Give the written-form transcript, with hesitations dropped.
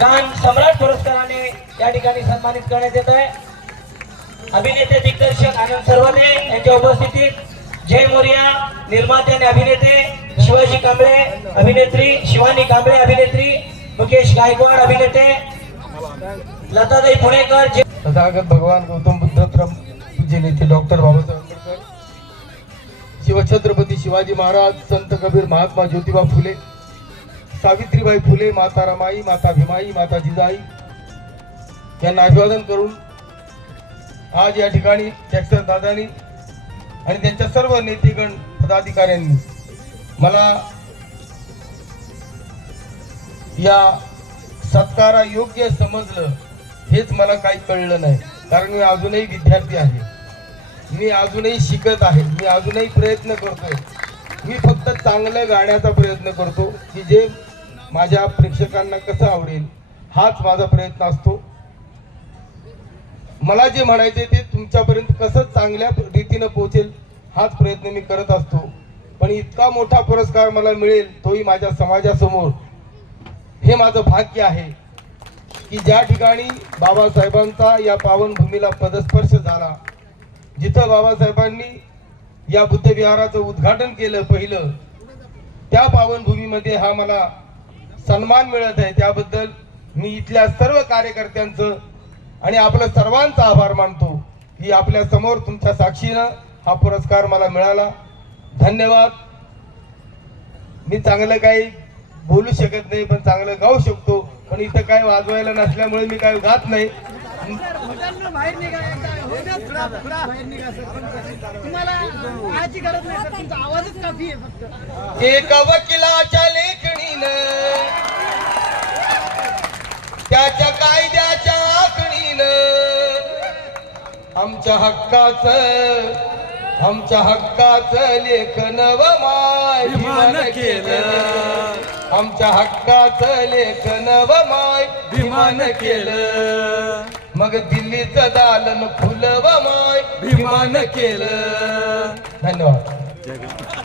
गान सम्राट पुरस्काराने या ठिकाणी सन्मानित करण्यात येत आहे। अभिनेते दिग्दर्शक आनंद सरवदे यांच्या उपस्थितीत जय मोरिया निर्माते आणि अभिनेते शिवाजी कांबळे, अभिनेत्री शिवानी कांबळे, अभिनेत्री मुकेश गायकवाड, अभिनेते लताताई पुणेकर, तथागत भगवान गौतम बुद्ध पूज्य नेते डॉक्टर बाबासाहेब आंबेडकर, शिवछत्रपती शिवाजी महाराज, संत कबीर, महात्मा ज्योतिबा फुले, सावित्रीबाई फुले, माता रमाई, माता भीमाई, माता जिजाई यांना अभिवादन करून आज या ठिकाणी जॅक्सन दादांनी आणि त्यांच्या सर्व नेतेगण पदाधिकाऱ्यांनी मला या सत्कारा योग्य समजलं हेच मला काही कळलं नाही, कारण मी अजूनही विद्यार्थी आहे, मी अजूनही शिकत आहे, मी अजूनही प्रयत्न करतोय। मी फक्त चांगलं गाण्याचा प्रयत्न करतो की जे माझ्या प्रेक्षकांना कसं आवडेल हाच माझा प्रयत्न असतो। मला जे म्हणायचे ते तुमच्यापर्यंत कसं चांगल्या रीतीने पोहोचेल हाच प्रयत्न मी करत असतो। पण इतका मोठा पुरस्कार मला मिळेल तोही माझ्या समाजासमोर हे माझं भाग्य आहे की ज्या ठिकाणी बाबासाहेबांचा या पावनभूमीला पदस्पर्श झाला, जिथं बाबासाहेबांनी या बुद्ध विहाराचं उद्घाटन केलं पहिलं, त्या पावनभूमीमध्ये हा मला सन्मान मिळत आहे, त्याबद्दल मी इथल्या सर्व कार्यकर्त्यांचं आणि आपलं सर्वांचा आभार मानतो की आपल्या समोर तुमच्या साक्षीनं हा पुरस्कार मला मिळाला। धन्यवाद। मी चांगलं काही बोलू शकत नाही पण चांगलं गाऊ शकतो, पण इथं काय वाजवायला नसल्यामुळे मी काय गात नाही। एक वकिलाच्या लेखणीनं त्याच्या कायद्याच्या आखणीनं आमच्या हक्काचं लेखन व माय भीमानं केलं, आमच्या हक्काचं लेखन व माय भीमानं केलं। मग दिल्लीचं दालन फुल व माय भीमानं केलं। धन्यवाद।